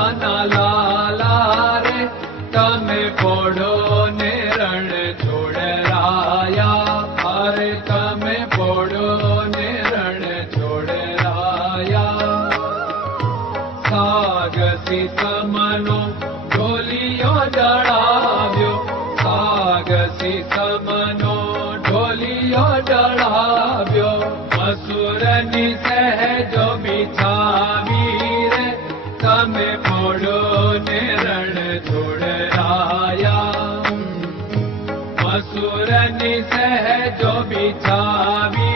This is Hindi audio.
लाला रे तमे पोड़ो ने रण छोड़राया, अरे तमे पोड़ो ने रण छोड़राया। सागसी समनो ढोलियो डळाव्यो, सागसी समनो ढोलियो डळाव्यो। असुरनी सहजो बिछावी रे तमे पोड़ो ने रण छोड़राया। असुरनी सहजो बिछावी